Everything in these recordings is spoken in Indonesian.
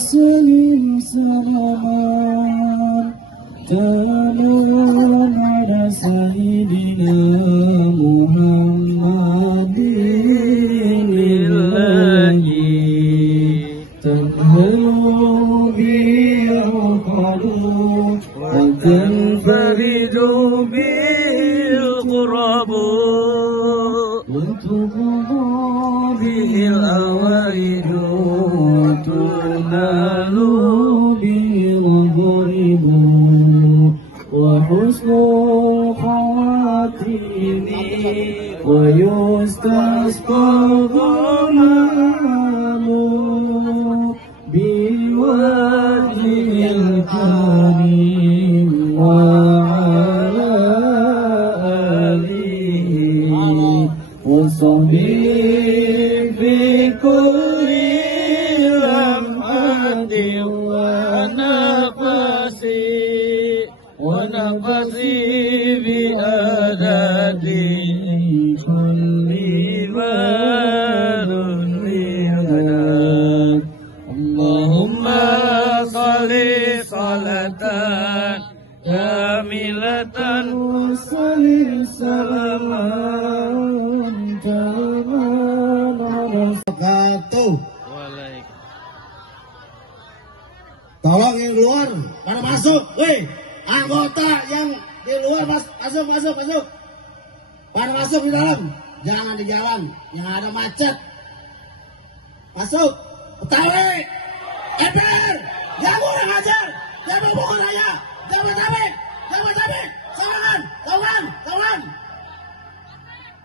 salim salaman taman ala sayyidina Muhammadin lillahi tanhalu bi'uqadu wa tanfaridu bilqurabu wa tuqda bihil awaidu wa tunalu bilgharibu wa husnul khatimi wa yustasqal ghamamu biwajhil karim wa ala alihi wa sahbihi fi kulli lamhati wa nafasi bi adadi kulli balun mi'adad. Allahumma salli salatan kamilatan wa salli salaman taman wabarakatuh. Tolong yang luar pada masuk, weh. Anggota yang di luar masuk. Pada masuk di dalam, jangan di jalan yang ada macet. Masuk, Betawi, MPR, jangan kurang ajar, jangan pukul saya, jangan sampai, kawan.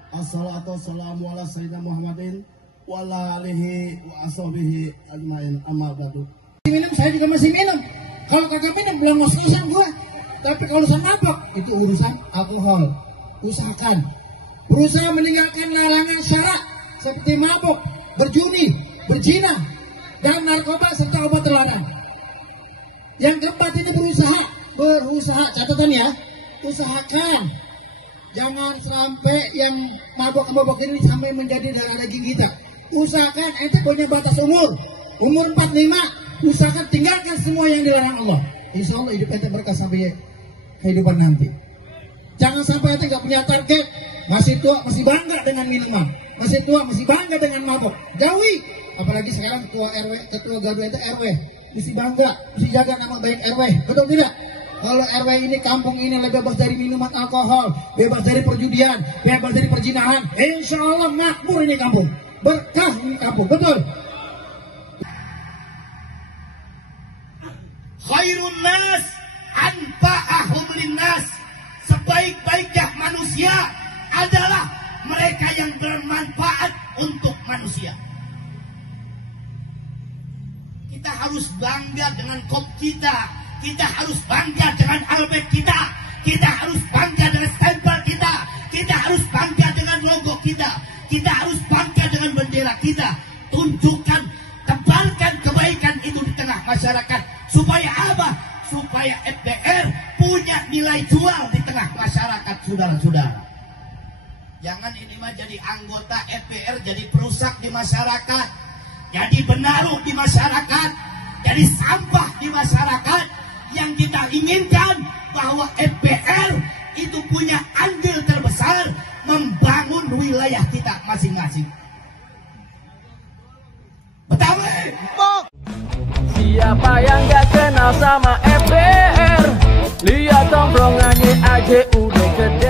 Assalamualaikum warahmatullahi Muhammadin wa ala alihi wa ashabihi ajmain amma ba'du. Minum saya juga masih minum. Kalau kagak minum belum ngos-ngosan gua. Tapi kalau urusan mabok itu urusan alkohol. Usahakan berusaha meninggalkan larangan syarak seperti mabok, berjudi, berzina, dan narkoba serta obat terlarang. Yang keempat ini berusaha catatan ya, usahakan jangan sampai yang mabok ini sampai menjadi darah daging kita. Usahakan ente punya batas umur 45, usahakan tinggalkan semua yang dilarang Allah. Insya Allah hidup ente berkah sampai kehidupan nanti. Jangan sampai ente gak punya target, masih tua masih bangga dengan minuman, masih tua masih bangga dengan mabok. Jauhi, apalagi sekarang ketua gardu ente RW, mesti bangga, mesti jaga nama baik RW, betul tidak? Kalau RW ini kampung ini bebas dari minuman alkohol, bebas dari perjudian, bebas dari perzinahan, insya Allah makmur ini kampung, berkah ini kampung, betul? Khairun nas anfa'ahum linnas. Sebaik-baiknya manusia adalah mereka yang bermanfaat untuk manusia. Kita harus bangga dengan kop kita. Kita harus bangga dengan album kita. Kita harus bangga dengan stempel kita. Kita harus bangga dengan logo kita. Kita harus bangga dengan bendera kita. Tunjukkan, tebarkan kebaikan itu di tengah masyarakat. Supaya apa? Supaya FPR punya nilai jual di tengah masyarakat, saudara-saudara. Jangan ini mah jadi anggota FPR jadi perusak di masyarakat, jadi benalu di masyarakat, jadi sampah di masyarakat. Yang kita inginkan bahwa FPR itu punya andil terbesar membangun wilayah kita masing-masing. Betawi, siapa yang gak kenal sama FPR? Lihat tongkrongannya aja udah gede.